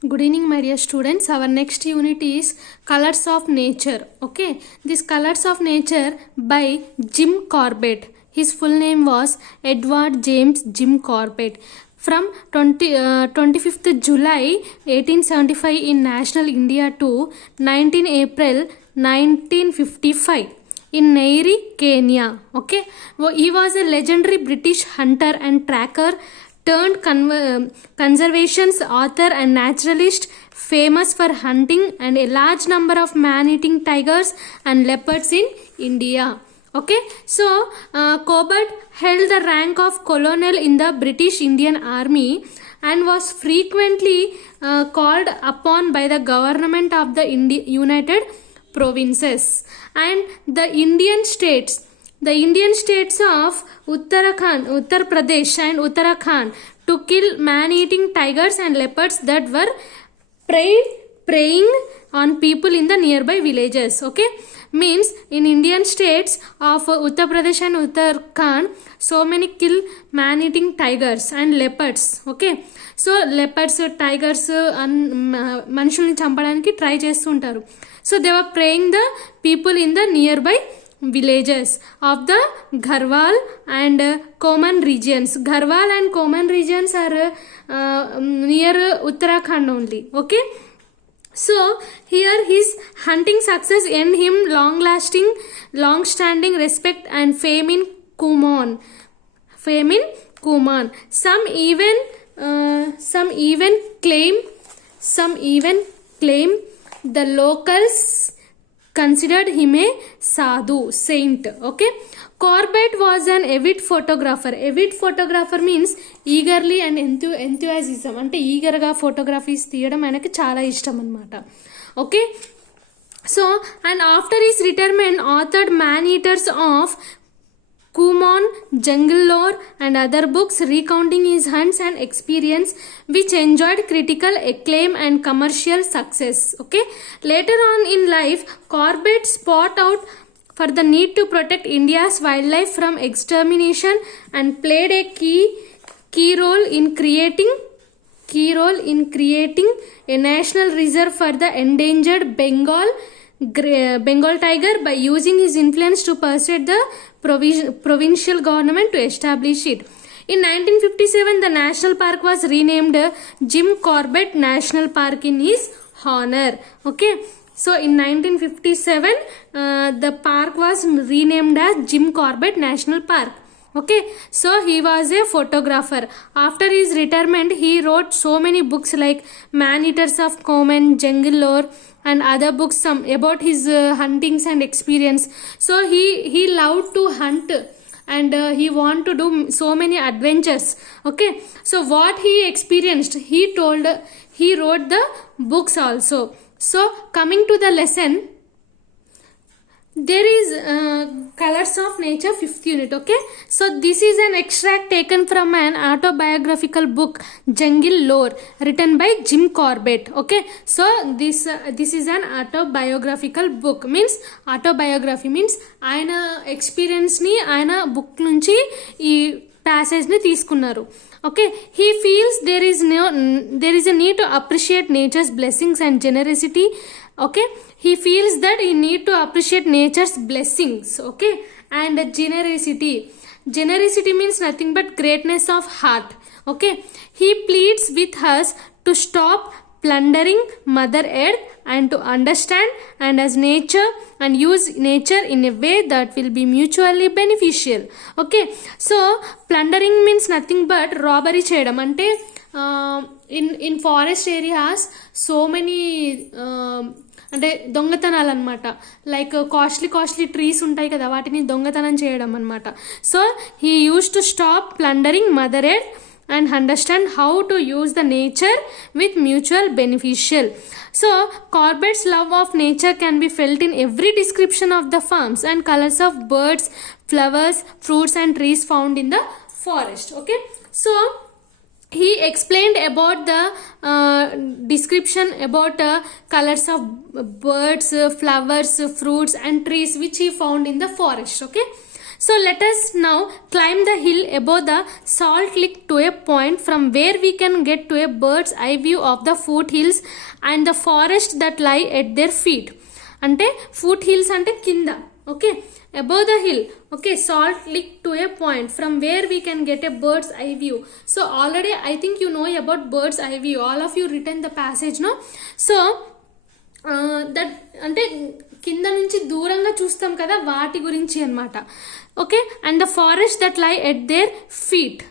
Good evening, my dear students. Our next unit is Colors of Nature. Okay, this Colors of Nature by Jim Corbett. His full name was Edward James Jim Corbett. From 25th July 1875 in National India to 19 April 1955 in Nairi, Kenya. Okay, he was a legendary British hunter and tracker turned conservationist author and naturalist, famous for hunting and a large number of man-eating tigers and leopards in India. Okay, so Corbett held the rank of colonel in the British Indian Army and was frequently called upon by the government of the United Provinces and the Indian states. The Indian states of Uttarakhand, Uttar Pradesh and Uttarakhand to kill man-eating tigers and leopards that were preying on people in the nearby villages. Okay, means in Indian states of Uttar Pradesh and Uttarakhand, so many kill man-eating tigers and leopards. Okay, so leopards, tigers మనుషుల్ని చంపడానికి ట్రై చేస్తుంటారు. So they were preying the people in the nearby villages of the Garhwal and Coman regions. Garhwal and Coman regions are near Uttarakhand only. Okay, so here his hunting success earned him long-standing respect and fame in Kumaon. Some even claim the locals considered him a sadhu, saint. Okay, Corbett was an avid photographer. Avid photographer means eagerly and enthusiasm, అంటే ఈగర్గా ఫోటోగ్రఫీస్ తీయడం ఆయనకి చాలా ఇష్టం అన్నమాట. Okay, so and after his retirement authored Man-Eaters of Kumaon, Jungle Lore and other books recounting his hunts and experience, which enjoyed critical acclaim and commercial success. Okay, later on in life, Corbett spoke out for the need to protect India's wildlife from extermination and played a key role in creating a national reserve for the endangered Bengal tiger by using his influence to persuade the provincial government to establish it. In 1957, the national park was renamed Jim Corbett National Park in his honor. Okay, so in 1957, the park was renamed as Jim Corbett National Park. Okay, so he was a photographer. After his retirement, he wrote so many books like Man-Eaters of Kumaon, Jungle Lore and other books, some about his huntings and experience. So he loved to hunt and he want to do so many adventures. Okay, so what he experienced, he wrote the books also. So coming to the lesson, there is Colors of Nature 5th unit. Okay, so this is an extract taken from an autobiographical book, Jungle Lore, written by Jim Corbett. Okay, so this is an autobiographical book. Means autobiography means ఆయన experience ని ఆయన book నుంచి ఈ passage ని తీసుకున్నారు. Okay, he feels there is a need to appreciate nature's blessings and generosity. Okay, he feels that he need to appreciate nature's blessings. Okay, and generosity means nothing but greatness of heart. Okay, he pleads with us to stop plundering Mother Earth and to understand and as nature and use nature in a way that will be mutually beneficial. Okay, so plundering means nothing but robbery చేయడం. అంటే in forest areas so many అంటే దొంగతనాలు అనమాట. Like costly trees ఉంటాయి కదా, వాటిని దొంగతనం చేయడం అనమాట. So he use to stop plundering mother earth and understand how to use the nature with mutual beneficial. So Corbett's love of nature can be felt in every description of the forms and colors of birds, flowers, fruits and trees found in the forest. Okay, so he explained about the description about colors of birds, flowers, fruits and trees which he found in the forest. Okay, So let us now climb the hill above the salt lick to a point from where we can get to a bird's eye view of the foothills and the forest that lie at their feet. అంటే foot hills అంటే కింద, okay, above the hill, okay, salt lick to a point from where we can get a bird's eye view. So already I think you know about bird's eye view, all of you written the passage, no? So that అంటే కింద నుంచి దూరంగా చూస్తాం కదా, వాటి గురించి అన్నమాట, okay. And the forest that లై at there feet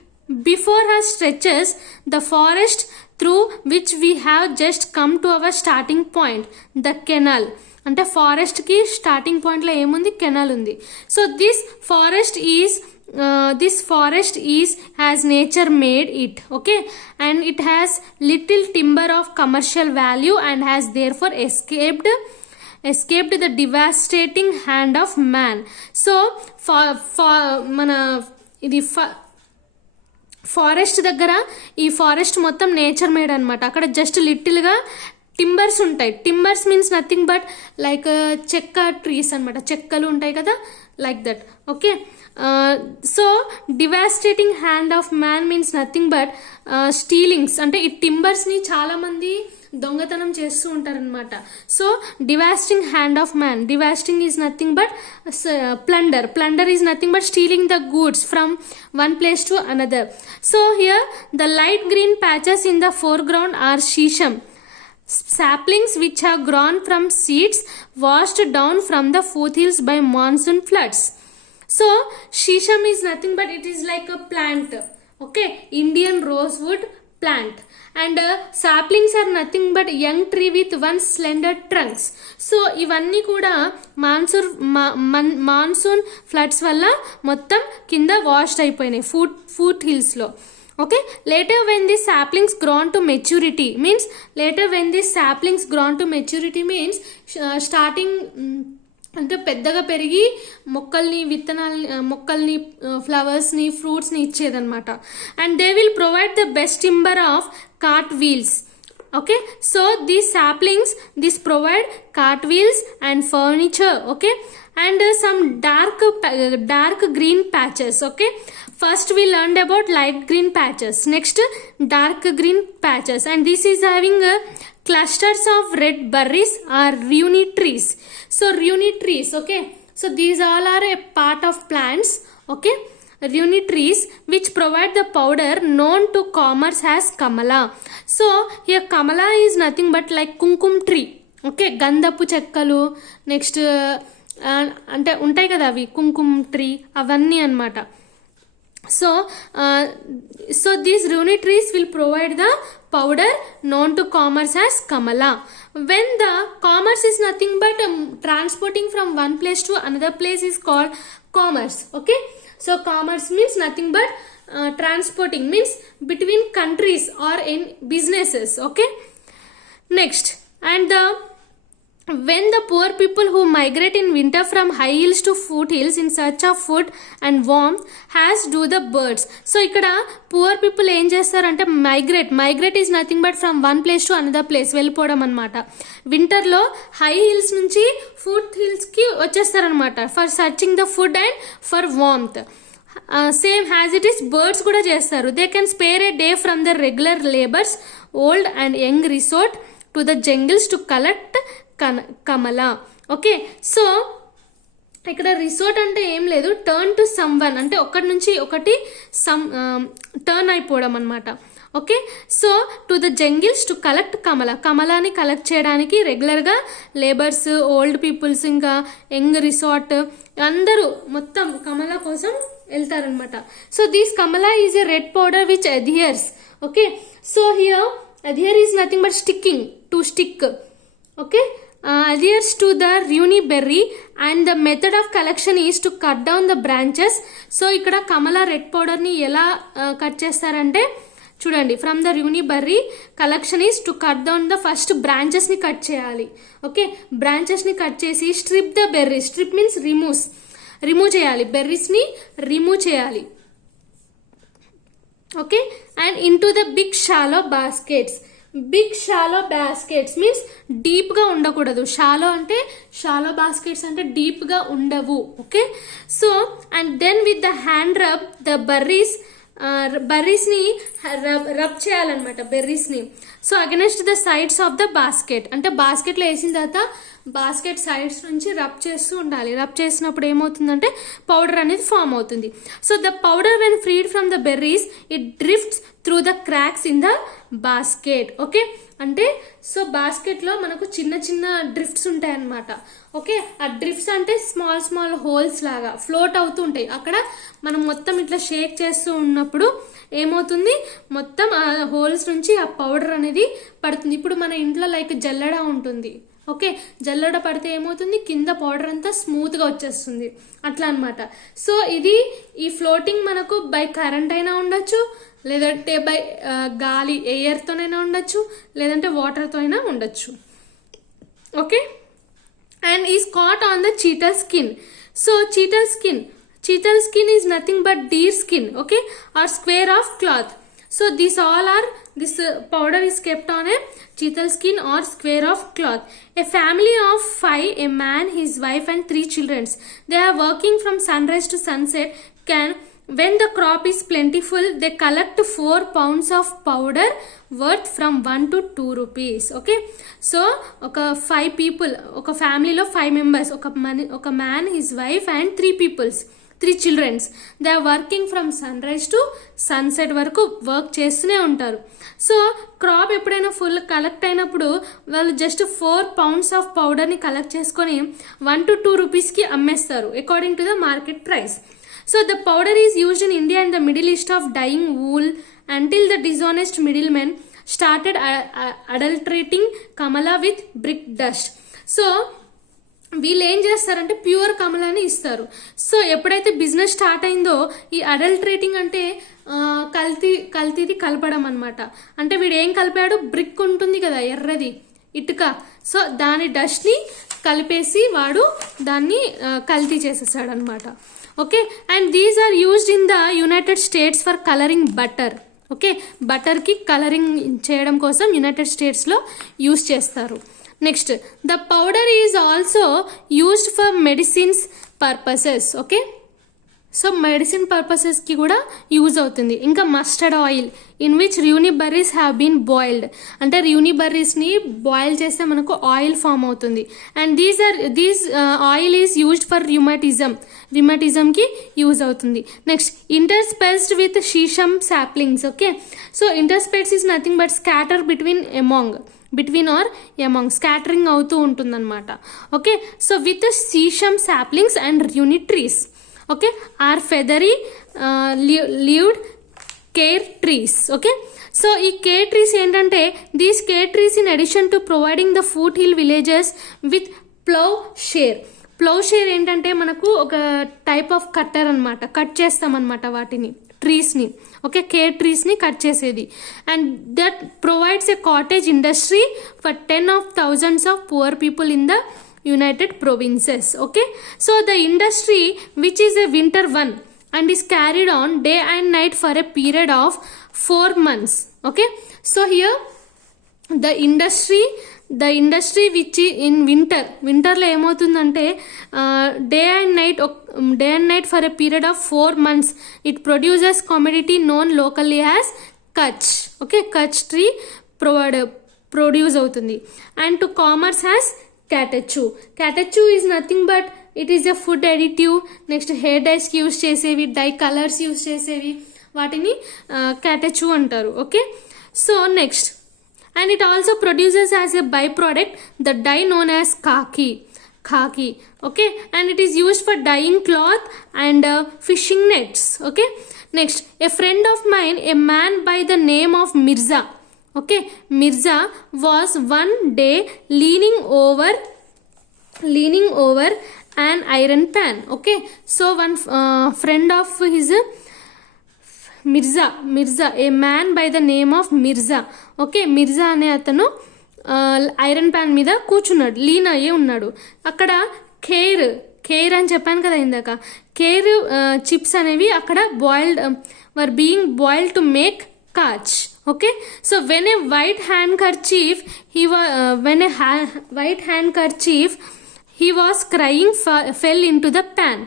before her stretches the forest through which we have just come to our starting point the canal. అంటే ఫారెస్ట్కి స్టార్టింగ్ పాయింట్లో ఏముంది, కెనాల్ ఉంది. So this forest is has nature made it, okay, and it has little timber of commercial value and has therefore escaped the devastating hand of man. So మన ఇది ఫారెస్ట్ దగ్గర, ఈ ఫారెస్ట్ మొత్తం నేచర్ మేడ్ అనమాట. అక్కడ జస్ట్ లిటిల్గా టింబర్స్ ఉంటాయి. Timbers means nothing but like చెక్క ట్రీస్ అనమాట, చెక్కలు ఉంటాయి కదా, like that, okay. So devastating hand of man means nothing but stealings, అంటే ఈ టింబర్స్ని చాలామంది దొంగతనం చేస్తూ ఉంటారనమాట. So devastating hand of man, devastating is nothing but plunder is nothing but stealing the goods from one place to another. So here the light green patches in the foreground are shisham, saplings which have grown from seeds washed down from the foothills by monsoon floods. So shisham is nothing but it is like a plant, okay, Indian rosewood plant, and saplings are nothing but young tree with one slender trunks. So ఇవన్నీ కూడా monsoon floods వల్ల మొత్తం కింద వాష్డ్ అయిపోయినాయి ఫూట్ హిల్స్లో, okay. later when these saplings grown to maturity means starting అంటే పెద్దగా పెరిగి మొక్కల్ని ఫ్లవర్స్ని ఫ్రూట్స్ని ఇచ్చేదన్నమాట. And they will provide the best timber of cart wheels, okay. So these saplings provide cart wheels and furniture, okay, and some dark green patches, okay. First we learned about light green patches, next dark green patches, and this is having clusters of red berries or runi trees. So runi trees, okay, so these all are a part of plants, okay, runi trees which provide the powder known to commerce as kamala. So here kamala is nothing but like కుంకుమ tree, okay, గంధపు చెక్కలు, నెక్స్ట్ అంటే ఉంటాయి కదా అవి కుంకుమ ట్రీ, అవన్నీ అన్నమాట. So these runi trees will provide the powder known to commerce as kamala. When the commerce is nothing but transporting from one place to another place is called commerce, okay. So commerce means nothing but transporting, means between countries or in businesses, okay. Next, and when the poor people who migrate in winter from high hills to foot hills in search of food and warmth has do the birds. So ikkada poor people ఏం చేస్తారంటే migrate is nothing but from one place to another place వెళ్ళిపోవడం అనమాట. వింటర్లో high hills నుంచి foot హిల్స్కి వచ్చేస్తారనమాట for searching the food and for warmth. Same has it is birds కూడా చేస్తారు. They can spare a day from the regular labours old and young resort to the jungles to collect kamala, okay. So ఇక్కడ resort అంటే ఏం లేదు, turn to some one అంటే ఒకటి నుంచి ఒకటి టర్న్ అయిపోవడం అనమాట, okay. So to the jungles to collect కమలాని కలెక్ట్ చేయడానికి రెగ్యులర్గా లేబర్స్, ఓల్డ్ పీపుల్స్, ఇంకా యంగ్ రిసార్ట్ అందరూ మొత్తం కమలా కోసం వెళ్తారనమాట. So this kamala is a red powder which adheres, okay. So here adhere is nothing but sticking, to stick, okay, adheres to the runi berry and the method of collection is to cut down the branches. So ikkada kamala red powder ni ela cut chestarante చూడండి, from the runi berry collection is to cut down the first branches ని cut చేయాలి, okay. Branches ని cut చేసి strip the berry, strip means remove చేయాలి, berries ని remove చేయాలి, okay. And into the big shallow baskets, big shallow baskets means డీప్గా ఉండకూడదు. Shallow అంటే షాలో బాస్కెట్స్ అంటే డీప్గా ఉండవు. Okay, so and then with the hand rub the బర్రీస్ని రబ్ చేయాలన్నమాట, బెర్రీస్ని. So against the sides of the basket, అంటే బాస్కెట్లో వేసిన తర్వాత బాస్కెట్ సైడ్స్ నుంచి రబ్ చేస్తూ ఉండాలి. రబ్ చేసినప్పుడు ఏమవుతుందంటే పౌడర్ అనేది ఫామ్ అవుతుంది. So the powder when freed from the berries it drifts through the cracks in the basket. Okay, అంటే సో బాస్కెట్లో మనకు చిన్న చిన్న డ్రిఫ్ట్స్ ఉంటాయి అన్నమాట. ఓకే, ఆ డ్రిఫ్ట్స్ అంటే స్మాల్ స్మాల్ హోల్స్ లాగా ఫ్లోట్ అవుతూ ఉంటాయి. అక్కడ మనం మొత్తం ఇట్లా షేక్ చేస్తూ ఉన్నప్పుడు ఏమవుతుంది, మొత్తం ఆ హోల్స్ నుంచి ఆ పౌడర్ అనేది పడుతుంది. ఇప్పుడు మన ఇంట్లో లైక్ జల్లెడ ఉంటుంది. ఓకే, జల్లెడ పడితే ఏమవుతుంది, కింద పౌడర్ అంతా స్మూత్గా వచ్చేస్తుంది, అట్లా అనమాట. సో ఇది ఈ ఫ్లోటింగ్ మనకు బై కరెంట్ అయినా ఉండొచ్చు, లేదంటే బై గాలి ఎయిర్తోనైనా ఉండొచ్చు, లేదంటే వాటర్తో అయినా ఉండొచ్చు. Okay, and is caught on the chital skin. So chital skin is nothing but deer skin, okay, or square of cloth. So this powder is kept on a cheetal skin or square of cloth. A family of 5, a man, his wife and 3 children, they are working from sunrise to sunset. When the crop is plentiful, they collect 4 pounds of powder worth from 1 to 2 rupees. Okay, so ఒక 5 people, ఒక ఫ్యామిలీలో 5 members, ఒక man, his wife and 3 children, they are working from sunrise to sunset వరకు work చేస్తూనే ఉంటారు. So crop ఎప్పుడైనా full collect అయినప్పుడు వాళ్ళు జస్ట్ 4 pounds ఆఫ్ పౌడర్ని కలెక్ట్ చేసుకొని 1 to 2 రూపీస్కి అమ్మేస్తారు according to the market price. So the powder is used in India and the Middle East of dyeing wool until the dishonest middlemen started adulterating kamala with brick dust. So వీళ్ళు ఏం చేస్తారంటే ప్యూర్ కమలాని ఇస్తారు. సో ఎప్పుడైతే business start అయిందో ఈ అడల్టరేటింగ్ అంటే కల్తీది కలపడం అనమాట. అంటే వీడు ఏం కలిపాడు, బ్రిక్ ఉంటుంది కదా ఎర్రది ఇటుక, సో దాని డస్ట్ని కలిపేసి వాడు దాన్ని కల్తీ చేసేసాడు అనమాట. Okay, and these are used in the United States for colouring butter. Okay, బటర్కి కలరింగ్ చేయడం కోసం యునైటెడ్ స్టేట్స్లో యూజ్ చేస్తారు. Next, the powder is also used for medicines purposes. Okay, so medicine పర్పసెస్కి కూడా యూజ్ అవుతుంది. ఇంకా mustard oil in which rohini berries have been boiled, అంటే ర్యూని బర్రీస్ని బాయిల్ చేస్తే మనకు ఆయిల్ ఫామ్ అవుతుంది. And these oil is used for రిమటిజంకి యూజ్ అవుతుంది. నెక్స్ట్, ఇంటర్స్పెస్డ్ with shisham saplings. Okay, so interspersed is nothing but scatter between or among, scattering అవుతూ ఉంటుందన్నమాట. Okay, so with shisham saplings and rohini trees. Okay, or feathery leaved khair trees. Okay, so ఈ khair trees ఏంటంటే these khair trees in addition to providing the foot hill villages with ploughshare ఏంటంటే మనకు ఒక type of cutter అనమాట, cut చేస్తామన్నమాట వాటిని ట్రీస్ని. Okay, khair ట్రీస్ని కట్ చేసేది. And that provides a cottage industry for 10 of thousands of poor people in the United Provinces. Okay, so the industry, which is a winter one and is carried on day and night for a period of 4 months. Okay, so here the industry which in winterలో ఏమవుతుందంటే day and night for a period of 4 months it produces commodity known locally as cutch. Okay, cutch tree produce అవుతుంది. And to commerce has catechu is nothing but it is a food additive. Next, hair డైస్కి use చేసేవి, dye colours use చేసేవి, వాటిని catechu అంటారు. Okay, so next, and it also produces as a byproduct the dye known as khaki. Okay, and it is used for dyeing cloth and fishing nets. Okay, next, a friend of mine, a man by the name of Mirza. Okay, Mirza was one day leaning over an iron pan. Okay, so one friend of his Mirza A man by the name of Mirza. Okay, Mirza అనే అతను iron pan మీద కూర్చున్నాడు, లీన్ అయ్యి ఉన్నాడు. అక్కడ ఖైర్ అని చెప్పాను కదా ఇందాక, ఖైర్ చిప్స్ అనేవి అక్కడ being boiled to make catch. Okay, so when a white handkerchief he was crying fell into the pan.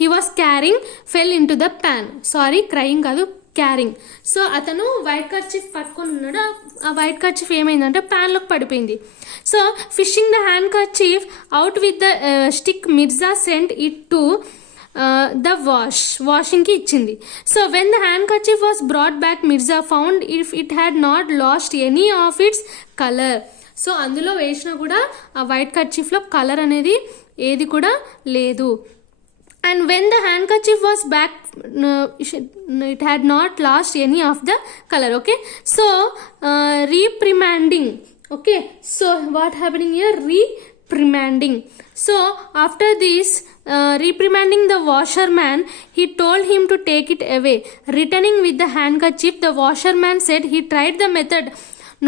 He was carrying fell into the pan. Sorry, crying కాదు, క్యారింగ్. సో అతను వైట్ కర్చీఫ్ పట్టుకొని ఉన్నాడు. ఆ white kerchief ఏమైందంటే ప్యాన్లోకి పడిపోయింది. So fishing the handkerchief out with the stick, Mirza sent it to the వాషింగ్కి ఇచ్చింది. So when the handkerchief was brought back, Mirza found if it had not lost any of its colour. So అందులో వేసినా కూడా ఆ వైట్ కర్చీఫ్లో కలర్ అనేది ఏది కూడా లేదు. And when the handkerchief was back, it had not lost any of the color. Okay, so reprimanding. Okay, so what happening here? Reprimanding. So after this reprimanding the washerman, he told him to take it away. Returning with the handkerchief, the washerman said he tried the method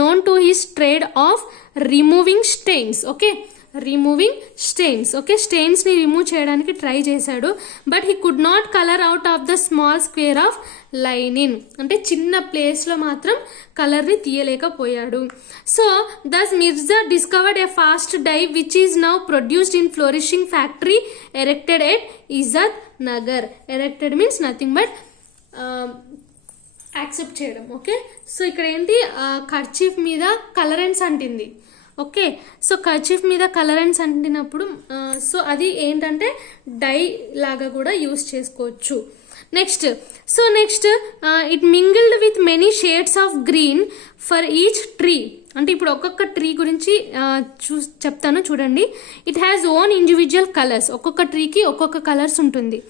known to his trade of removing stains. Okay, removing stains. Okay, స్టెయిన్స్ని remove చేయడానికి try చేశాడు. But he could not colour out of the small square of linen. అంటే చిన్న ప్లేస్లో మాత్రం కలర్ని తీయలేకపోయాడు. So thus Mirza discovered a fast dye which is now produced in flourishing factory erected at Izzatnagar. Erected means nothing but accept చేయడం. Okay, so ఇక్కడ ఏంటి, kerchief మీద కలరెన్స్ అంటింది. ఓకే, సో కర్చీఫ్ మీద కలరెన్స్ అంటినప్పుడు సో అది ఏంటంటే డై లాగా కూడా యూస్ చేసుకోవచ్చు. Next it mingled with many shades of green for each tree. అంటే ఇప్పుడు ఒక్కొక్క ట్రీ గురించి చెప్తాను చూడండి. It has own individual colours. ఒక్కొక్క ట్రీకి ఒక్కొక్క కలర్స్ ఉంటుంది.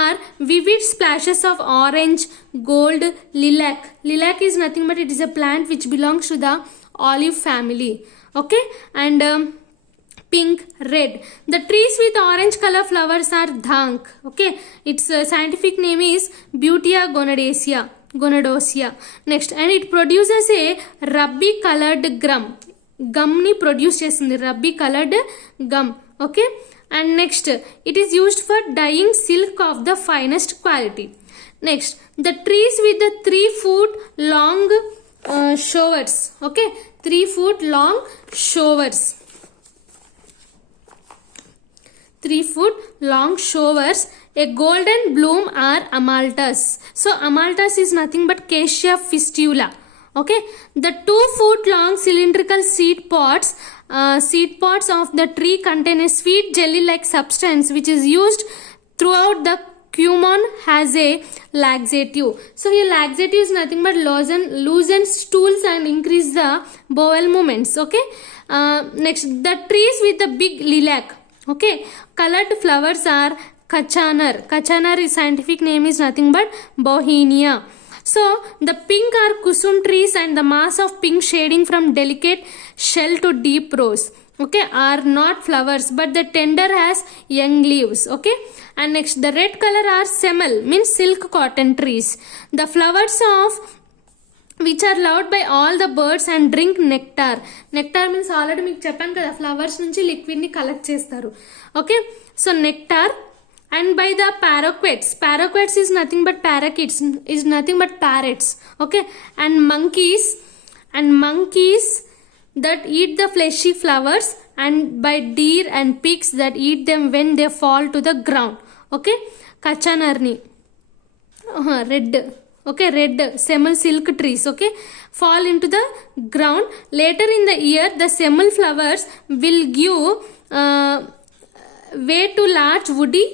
Or vivid splashes of orange, gold, lilac. Lilac is nothing but it is a plant which belongs to the olive family. Okay, and pink, red. The trees with orange color flowers are dhank. Okay, its scientific name is Butea gonadosia. Next, and it produces a rubby colored gum ni produce చేస్తుంది, rubby colored gum. Okay, and next it is used for dyeing silk of the finest quality. Next, the trees with the 3 foot long showers. Okay, 3 foot long showers. 3 foot long showers. A golden bloom are amalthus. So amalthus is nothing but Acacia fistula. Okay, the 2 foot long cylindrical seed pods of the tree contain a sweet jelly like substance which is used throughout the cumin has a laxative. So here laxative is nothing but loosens stools and increase the bowel movements. Okay, next, the trees with the big lilac. Okay, colored flowers are kachanar. Kachanar is scientific name is nothing but Bauhinia. So the pink are kusum trees and the mass of pink shading from delicate shell to deep rose. Okay, are not flowers but the tender has young leaves. Okay, and next, the red color are semel means silk cotton trees. The flowers of which are loved by all the birds and drink nectar. Nectar means already మీకు చెప్పాను కదా, ఫ్లవర్స్ నుంచి లిక్విడ్ని కలెక్ట్ చేస్తారు. Okay, so nectar. And by the paraquets is nothing but parakeets, is nothing but parrots. Okay, and monkeys that eat the fleshy flowers, and by deer and pigs that eat them when they fall to the ground. Okay, kachanarni red. Okay, red semel silk trees. Okay, fall into the ground. Later in the year the semel flowers will give way to large woody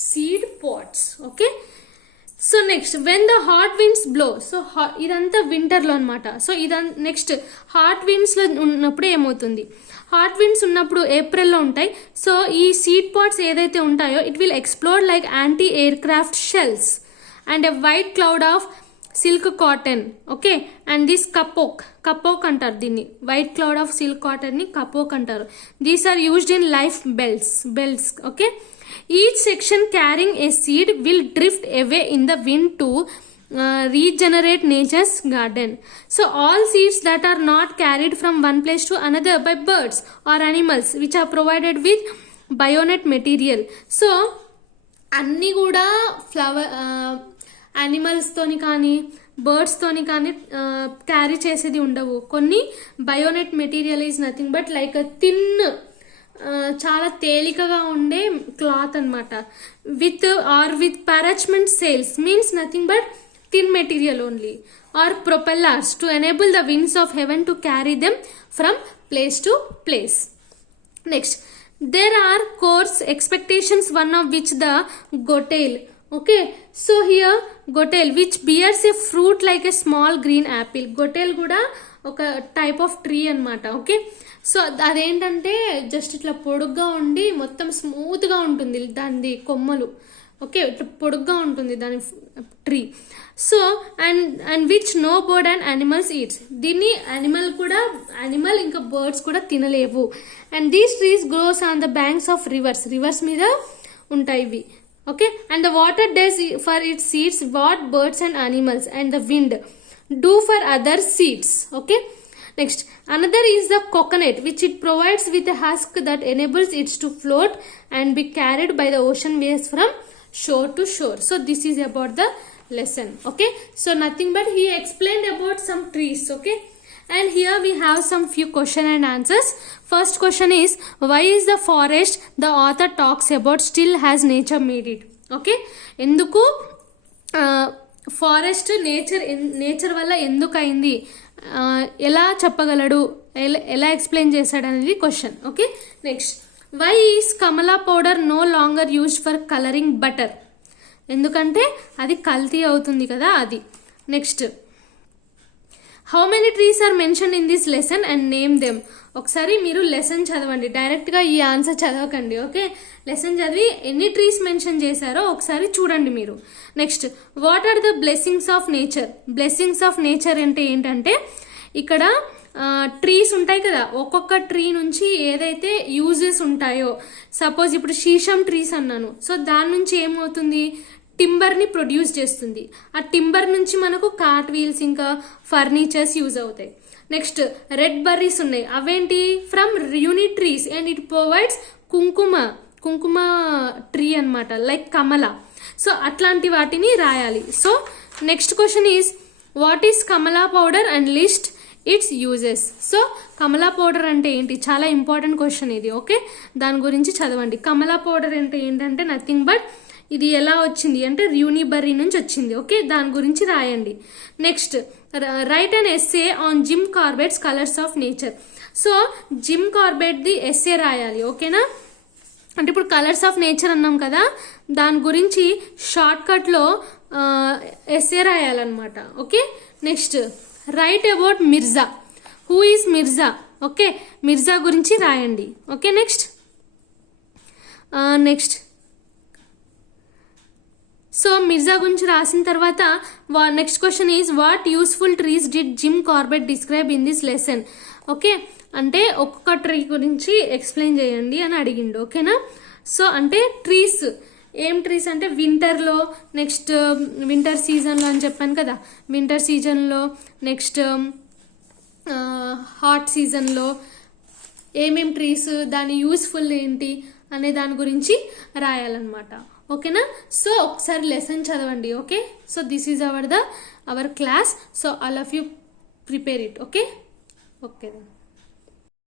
seed pods. Okay, so next, when the hot winds blow. So ఇదంతా వింటర్లో అనమాట. So next hot విండ్స్లో ఉన్నప్పుడు ఏమవుతుంది, hot winds ఉన్నప్పుడు ఏప్రిల్లో ఉంటాయి. సో ఈ సీడ్ పాట్స్ ఏదైతే ఉంటాయో it will explore like anti aircraft shells and a white cloud of silk cotton. Okay, and this kapok అంటారు దీన్ని, వైట్ క్లౌడ్ ఆఫ్ సిల్క్ కాటన్ని కపోక్ అంటారు. These are used in life belts. Okay, each section carrying a seed will drift away in the wind to regenerate nature's garden. So all seeds that are not carried from one place to another by birds or animals which are provided with bionet material. So అన్నీ కూడా ఫ్లవర్ యానిమల్స్తోని కానీ బర్డ్స్తోని కానీ క్యారీ చేసేది ఉండవు. కొన్ని bayonet material is nothing but like thin, చాలా తేలికగా ఉండే క్లాత్ అనమాట. With parchment sails means nothing but thin material only. Or propellers to enable the winds of heaven to carry them from place to place. Next, there are coarse expectations, one of which the gotail. Okay, so here gotail which bears a fruit like a small green apple. Gotail కూడా ఒక type of tree అనమాట. Okay, so అదేంటంటే జస్ట్ ఇట్లా పొడుగ్గా ఉండి మొత్తం స్మూత్గా ఉంటుంది దాని కొమ్మలు. ఓకే, ఇట్లా పొడుగ్గా ఉంటుంది దాని tree. So and which no bird and animals eats. దీన్ని యానిమల్ ఇంకా బర్డ్స్ కూడా తినలేవు. And these trees grows on the banks of rivers మీద ఉంటాయి ఇవి. Okay, and the water does for it seeds what birds and animals and the wind do for other seeds. Okay, next another is the coconut which it provides with a husk that enables it to float and be carried by the ocean waves from shore to shore. So this is about the lesson. Okay, so nothing but he explained about some trees. Okay, and here we have some few question and answers. First question is, why is the forest the author talks about still has nature made it? Okay, ఎందుకు forest nature వల్ల ఎందుకు అయింది, ఎలా చెప్పగలడు, ఎలా explain చేశాడు అనేది question. Okay, next why is kamala powder no longer used for colouring butter. ఎందుకంటే అది కల్తీ అవుతుంది కదా అది. Next how many trees are mention in this lesson and name them. ఒకసారి మీరు లెసన్ చదవండి, డైరెక్ట్గా ఈ ఆన్సర్ చదవకండి. ఓకే, లెసన్ చదివి ఎన్ని ట్రీస్ మెన్షన్ చేశారో ఒకసారి చూడండి మీరు. Next what are the blessings of nature. Blessings of nature అంటే ఏంటంటే ఇక్కడ ట్రీస్ ఉంటాయి కదా, ఒక్కొక్క ట్రీ నుంచి ఏదైతే యూజెస్ ఉంటాయో, సపోజ్ ఇప్పుడు శీషం ట్రీస్ అన్నాను, సో దాని నుంచి ఏమవుతుంది, టింబర్ని ప్రొడ్యూస్ చేస్తుంది. ఆ టింబర్ నుంచి మనకు కార్ట్ వీల్స్ ఇంకా ఫర్నిచర్స్ యూజ్ అవుతాయి. నెక్స్ట్ రెడ్ బర్రీస్ ఉన్నాయి, అవేంటి from unit trees and it provides కుంకుమ ట్రీ అనమాట, లైక్ కమల. సో అట్లాంటి వాటిని రాయాలి. So next question is what is kamala powder and list it's uses. So కమలా పౌడర్ అంటే ఏంటి, చాలా ఇంపార్టెంట్ క్వశ్చన్ ఇది. ఓకే, దాని గురించి చదవండి. కమలా పౌడర్ అంటే ఏంటంటే నథింగ్ బట్ ఇది ఎలా వచ్చింది అంటే యూనిబర్రీ నుంచి వచ్చింది. ఓకే, దాని గురించి రాయండి. Next write and essay on Jim Corbett's colours of nature. So Jim కార్బెట్ది ఎస్సే రాయాలి. ఓకేనా, అంటే ఇప్పుడు కలర్స్ ఆఫ్ నేచర్ అన్నాం కదా, దాని గురించి షార్ట్ కట్లో ఎస్సే రాయాలన్నమాట. Okay, next write about Mirza. Who is Mirza. Okay, Mirza గురించి రాయండి. ఓకే, నెక్స్ట్ సో మిర్జా గురించి రాసిన తర్వాత next question is what useful trees did Jim Corbett describe in this lesson. Okay, అంటే ఒక్కొక్క ట్రీ గురించి ఎక్స్ప్లెయిన్ చేయండి అని అడిగిండు. ఓకేనా, సో అంటే ట్రీస్ ఏం ట్రీస్ అంటే వింటర్లో, నెక్స్ట్ వింటర్ సీజన్లో అని చెప్పాను కదా, వింటర్ సీజన్లో, నెక్స్ట్ హాట్ సీజన్లో ఏమేం ట్రీస్, దాని యూస్ఫుల్ ఏంటి అనే దాని గురించి రాయాలన్నమాట. ఓకేనా, సో ఒకసారి లెసన్ చదవండి. Okay, so this is our class. So all of you prepare it. Okay.